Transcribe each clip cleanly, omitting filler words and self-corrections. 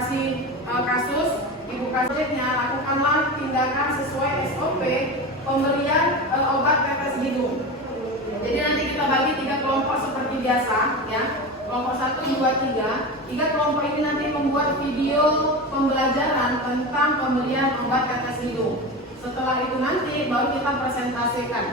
kasih kasus, ibu kasihnya lakukanlah tindakan sesuai SOP pemberian obat tetes hidung. Jadi nanti kita bagi 3 kelompok seperti biasa, ya. Kelompok 1, 2, 3. 3 kelompok ini nanti membuat video pembelajaran tentang pemberian obat tetes hidung. Setelah itu nanti baru kita presentasikan.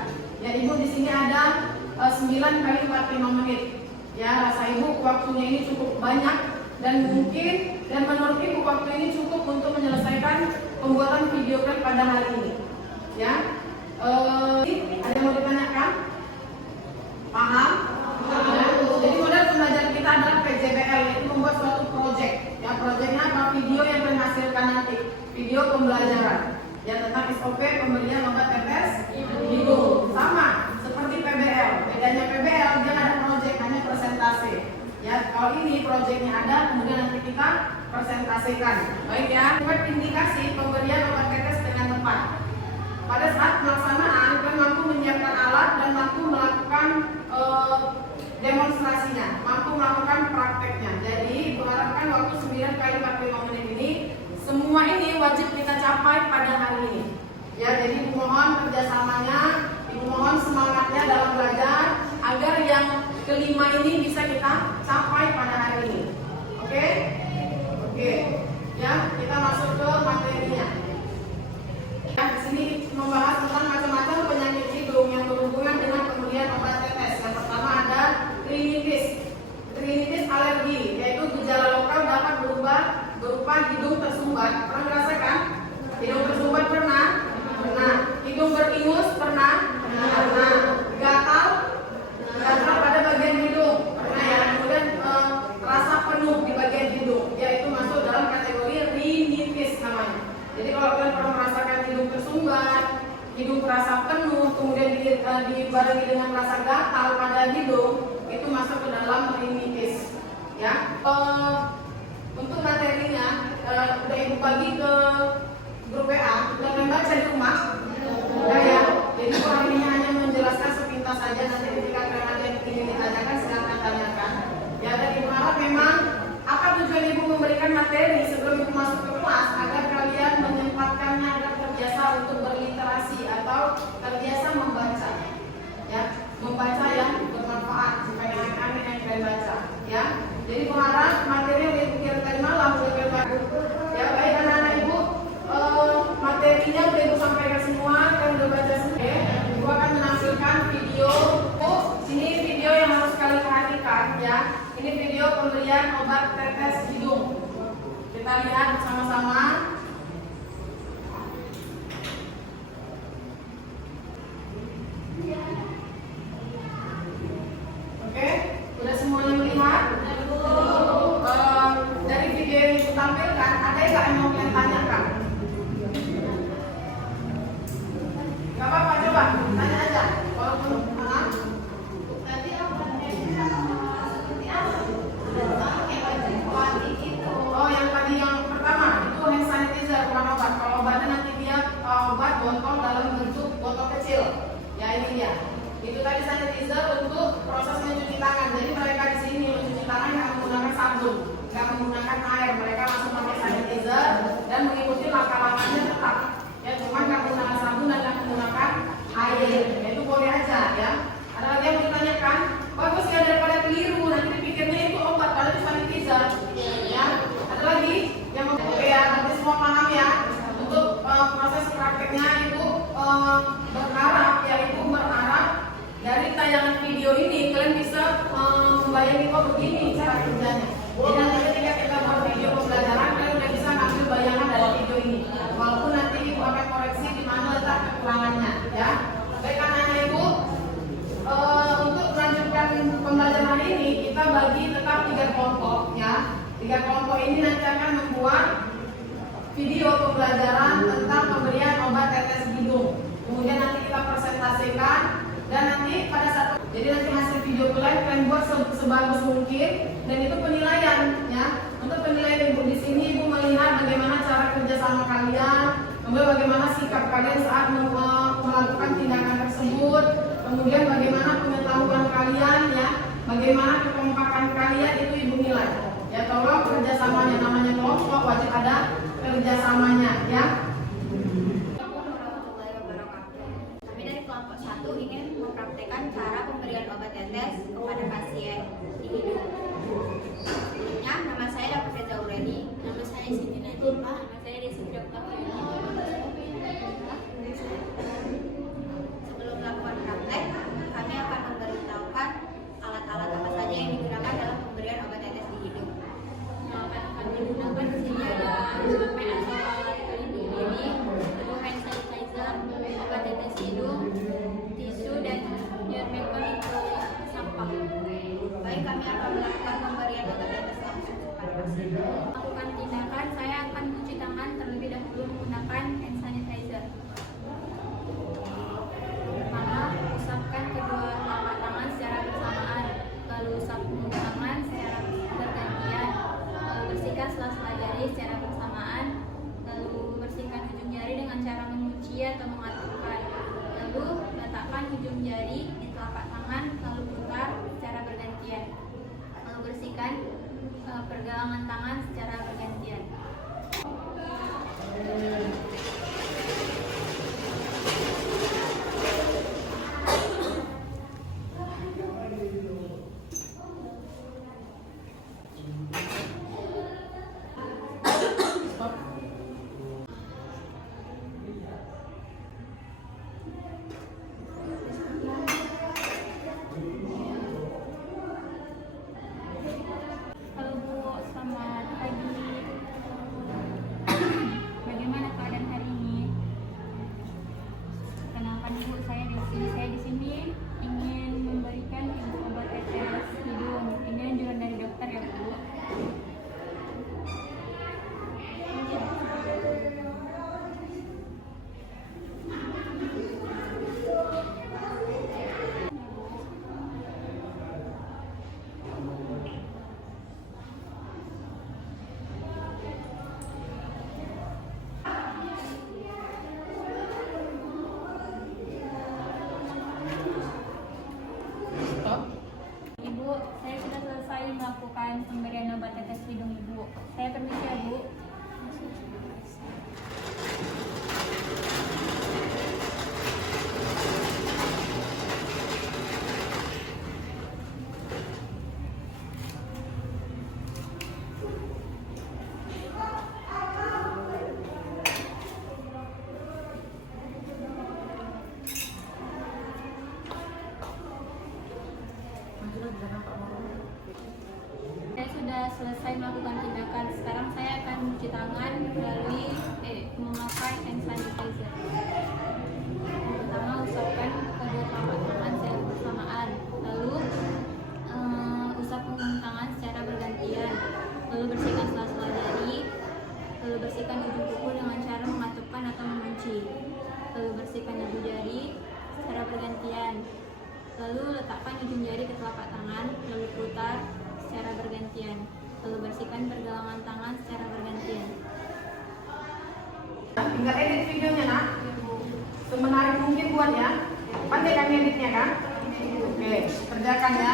Ya, ibu di sini ada 9 kali 45 menit. Ya, rasa ibu waktunya ini cukup banyak dan mungkin dan menurut ibu waktu ini cukup untuk menyelesaikan pembuatan video klip pada hari ini. Ya, ada yang mau ditanyakan? Paham? Ya. Jadi model pembelajaran kita adalah PJBL, yaitu membuat suatu project. Ya, projectnya apa? Video yang menghasilkan nanti video pembelajaran. Ya, tentang SOP pemberian obat tetes hidung. Sama seperti PBL. Bedanya PBL dia ada project, hanya presentasi. Ya, kalau ini projectnya ada, kemudian nanti kita presentasikan. Baik ya. Buat indikasi pemberian obat tetes dengan tepat. Pada saat pelaksanaan, kalian mampu menyiapkan alat dan mampu melakukan demonstrasinya, mampu melakukan prakteknya. Jadi diharapkan waktu 9 kali 45 menit ini semua ini wajib kita capai pada hari ini. Ya, jadi ibu mohon kerjasamanya, ibu mohon semangatnya dalam belajar agar yang kelima ini bisa kita capai pada hari ini. Oke? Oke. Ya, kita masuk ke materinya. Ya, di sini membahas tentang macam-macam penyakit hidung yang berhubungan dengan pemberian obat tetes. Yang pertama ada rinitis alergi, yaitu gejala lokal dapat berubah berupa hidung tersumbat. Pernah merasakan? Hidung tersumbat pernah? Pernah. Hidung beringus pernah? Pernah. Gatal pada bagian hidung pernah ya. Kemudian rasa penuh di bagian hidung, yaitu masuk dalam kategori rinitis namanya. Jadi kalau kalian pernah merasakan hidung tersumbat, hidung terasa penuh, kemudian dibarengi dengan rasa gatal pada hidung, itu masuk ke dalam rinitis. Ya. Untuk materinya udah ibu bagi ke grup WA, udah membaca di rumah. Udah ya. Jadi kalau ini hanya menjelaskan sepintas saja, nanti ketika kalian ada yang ingin ditanyakan silakan tanyakan. Ya, dan ibu harap memang apa tujuan ibu memberikan materi sebelum ibu masuk ke kelas agar kalian menyempatkannya agar terbiasa untuk berliterasi atau terbiasa membaca. Ya, membaca yang bermanfaat supaya anak-anak yang kalian baca. Ya. Jadi berharap materi yang ibu kirim tadi malam sudah kalian. Ya, baik anak-anak ibu, materinya sudah ibu sampaikan semua, kalian sudah baca semua. Ibu akan menampilkan video. Ini video yang harus kalian perhatikan ya. Ini video pemberian obat tetes hidung. Kita lihat bersama-sama. Oke, sudah semuanya melihat? Dari video yang ditampilkan, ada yang mau kalian tanyakan? Gak apa-apa, coba tanya aja. Walaupun tadi obatnya seperti apa? Oh, yang tadi yang pertama itu hand sanitizer, bukan obat. Kalau obatnya nanti dia obat botol dalam bentuk botol kecil. Ya, ini dia. Itu tadi sanitizer untuk proses mencuci tangan. Jadi mereka di sini mencuci tangan nggak menggunakan sabun, nggak menggunakan air. Mereka langsung pakai sanitizer dan mengikuti langkah-langkahnya tetap. Ya, cuma nggak menggunakan sabun dan nggak menggunakan air. Itu boleh aja ya. Ada lagi yang mau ditanyakan? Bagus ya, daripada keliru nanti dipikirnya itu obat padahal itu sanitizer. Ya. Ada lagi yang mau? Oke ya, nanti semua paham ya. Untuk proses prakteknya ibu berharap dari tayangan video ini kalian bisa membayangkan kok begini cara kerjanya. Jadi nanti ketika kita buat video pembelajaran kalian udah bisa ngambil bayangan dari video ini. Walaupun nanti ibu akan koreksi di mana letak kekurangannya, ya. Baik anak-anak ibu, untuk melanjutkan pembelajaran hari ini kita bagi tetap 3 kelompok, ya. 3 kelompok ini nanti akan membuat video pembelajaran tentang pemberian obat tetes hidung. Kemudian nanti kita presentasikan dan nanti pada saat jadi nanti hasil video kalian buat sebagus mungkin dan itu penilaian ya. Untuk penilaian ibu di sini ibu melihat bagaimana cara kerja sama kalian, kemudian bagaimana sikap kalian saat melakukan tindakan tersebut, kemudian bagaimana pengetahuan kalian ya, bagaimana kekompakan kalian itu ibu nilai. Ya, tolong kerjasamanya namanya kelompok Nama saya Desi Octaviani. Sebelum melakukan praktek, kami akan memberitahukan alat-alat apa saja yang digunakan dalam pemberian obat tetes di hidung. Akan digunakan di sini ada suplemen atau alat pelindung diri, lalu hand sanitizer, obat tetes hidung, tisu dan Yarmekon untuk sampah. Baik, kami akan melakukan pemberian obat tetes langsung kepada pasien. Melakukan tindakan, saya akan cuci tangan terlebih dahulu menggunakan hand sanitizer. Pertama, usapkan kedua telapak tangan secara bersamaan, lalu usap punggung tangan secara bergantian, lalu bersihkan sela-sela jari secara bersamaan, lalu bersihkan ujung jari dengan cara mengunci atau mengatupkan, lalu letakkan ujung jari di telapak tangan, lalu putar secara bergantian, lalu bersihkan pergelangan tangan secara bergantian. Halo Bu, selamat pagi. Bagaimana keadaan hari ini? Kenalkan Bu, saya Desi. Saya di sini ingin memberikan Ibu obat tetes hidung. Ini anjuran dari dokter ya Bu. Ibu, saya sudah selesai melakukan pemberian obat tetes hidung Ibu. Saya permisi ya Bu. Saya sudah selesai melakukan tindakan. Sekarang saya akan mencuci tangan melalui memakai hand sanitizer. Pertama, usapkan kedua telapak tangan secara bersamaan, lalu usap punggung tangan secara bergantian, lalu bersihkan sela-sela jari, lalu bersihkan ujung kuku dengan cara mengatupkan atau mengunci, lalu bersihkan ibu jari secara bergantian, lalu letakkan ujung jari ke telapak tangan, lalu putar secara bergantian, lalu bersihkan pergelangan tangan secara bergantian. Tinggal edit videonya nak, semenarik mungkin buat ya. Pandai kan editnya kan? Oke, kerjakan ya.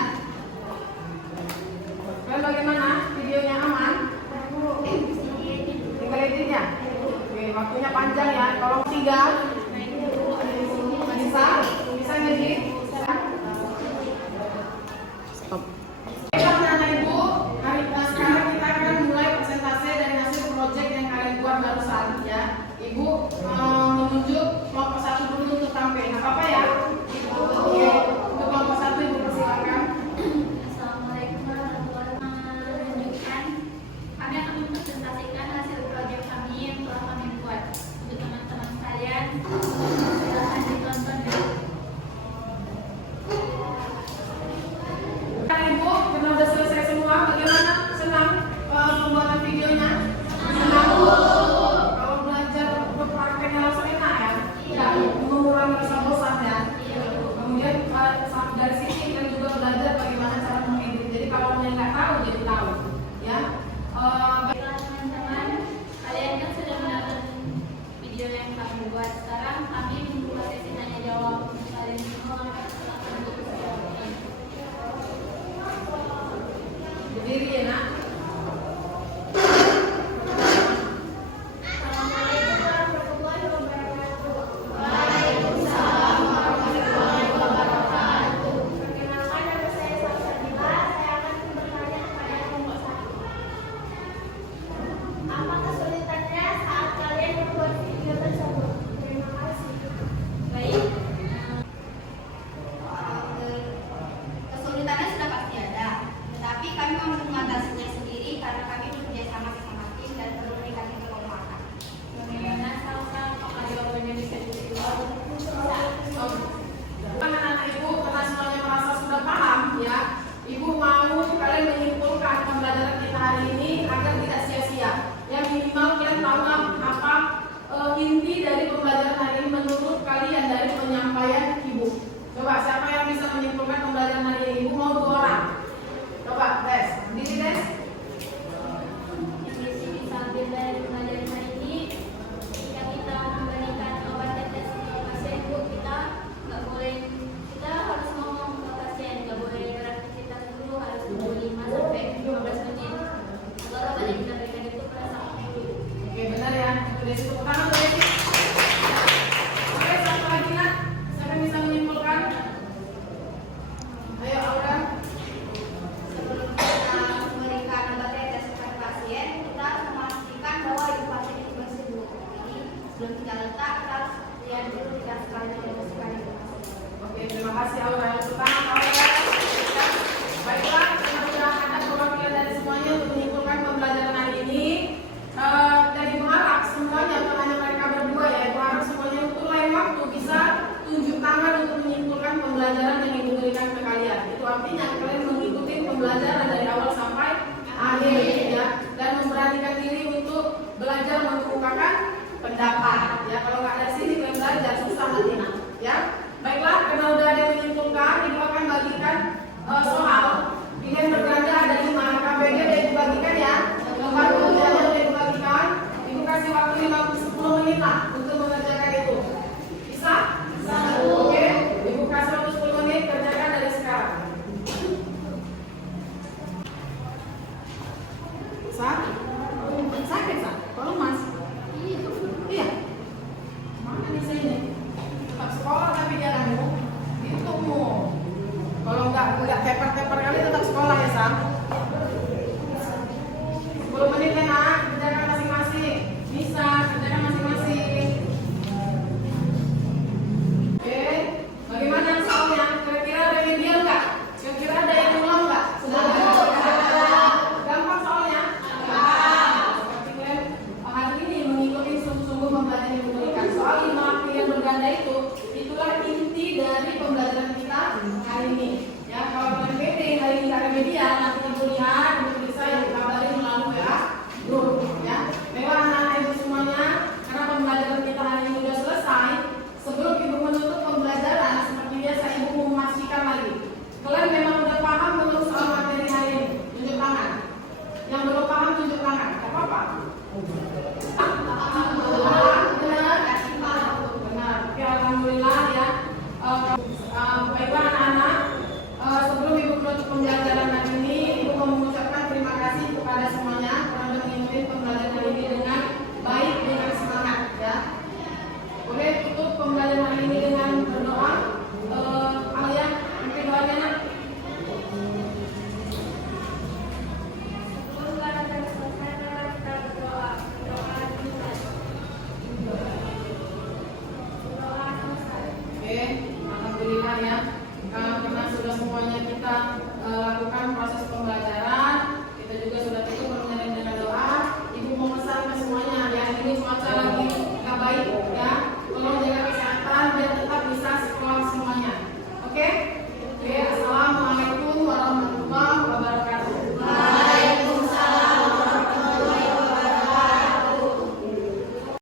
Oke, bagaimana? Videonya aman? Tinggal editnya. Oke, waktunya panjang ya. Kalau 3 bisa ngedit. Stop. Oke, anak Ibu, sekarang kita akan mulai presentasi dari hasil proyek yang kalian buat barusan ya. Ibu menunjuk kelompok 1 dulu untuk tampil. Nggak apa-apa ya? Oke, untuk kelompok 1 Ibu persilakan. Assalamualaikum warahmatullahi wabarakatuh. Kami akan mempresentasikan hasil proyek kami yang telah kami buat. Untuk teman-teman sekalian, Desi tepuk tangan untuk Desi. Oke, satu lagi nak, siapa yang bisa menyimpulkan? Ayo Aura. Sebelum kita memberikan obat tetes kepada pasien, kita harus memastikan bahwa ibu pasien itu bersih dulu. Jadi sebelum kita letak, kita harus lihat dulu tidak sekali dimasukkan ibu pasien. Oke, terima kasih Aura. Tepuk tangan Aura. Baiklah, sudah ada perwakilan dari semuanya untuk menyimpulkan pembelajaran hari ini. Dan Ibu harap semuanya, bukan hanya mereka berdua ya, Ibu harap semuanya untuk lain waktu bisa tunjuk tangan untuk menyimpulkan pembelajaran yang Ibu berikan ke kalian. Itu artinya kalian mengikuti pembelajaran dari awal sampai akhir ya, dan memberanikan diri untuk belajar mengemukakan pendapat ya. Kalau nggak dari sini kalian belajar susah nanti ya. Baiklah, karena udah ada yang menyimpulkan, Ibu akan bagikan soal pilihan berganda ada 5 KBG dan Ibu bagikan ya. Lembar ujiannya udah Ibu bagikan. Ibu kasih waktu 10 menit lah untuk mengerjakan itu. Bisa? Bisa. Oke, Ibu kasih waktu 10 menit, kerjakan dari sekarang. Sakit, tolong mas. Iya. Mana di sini? Tetap sekolah tapi jalanmu itu mu. Kalau nggak teper kali tetap sekolah ya Sam. 10 menit ya nak, kerjakan masing-masing. Bisa, kerjakan masing-masing. Oke, bagaimana soalnya? Kira-kira remedial nggak? Kira-kira ada yang ulang nggak? Sudah. Gampang soalnya? Seperti kalian hari ini mengikuti sungguh-sungguh pembelajaran yang diberikan. Soal 5 pilihan berganda itulah inti dari pembelajaran kita hari ini. Ya, kalau kalian pede hari ini ada media, nanti Ibu lihat, Ibu periksa yang dikabari melalui WA grup. Ya, memang anak-anak Ibu semuanya, karena pembelajaran kita hari ini sudah selesai. Sebelum Ibu menutup pembelajaran, seperti biasa Ibu mau memastikan lagi. Kalian memang sudah paham belum soal materi hari ini? Tunjuk tangan. Yang belum paham tunjuk tangan. Tidak apa-apa. Benar. Oke, alhamdulillah ya. Baiklah anak-anak, sebelum Ibu menutup pembelajaran hari ini, Ibu mau mengucapkan terima kasih kepada semuanya karena mengikuti pembelajaran hari ini dengan baik, dengan semangat ya. Boleh tutup pembelajaran hari ini dengan berdoa. Alia, mungkin doanya nak. Sebelum pelajaran selesai, kita berdoa. Doa selesai. Oke, alhamdulillah ya. Karena sudah semuanya kita lakukan proses pembelajaran, kita juga sudah tutup dengan doa. Ibu mau pesan ke semua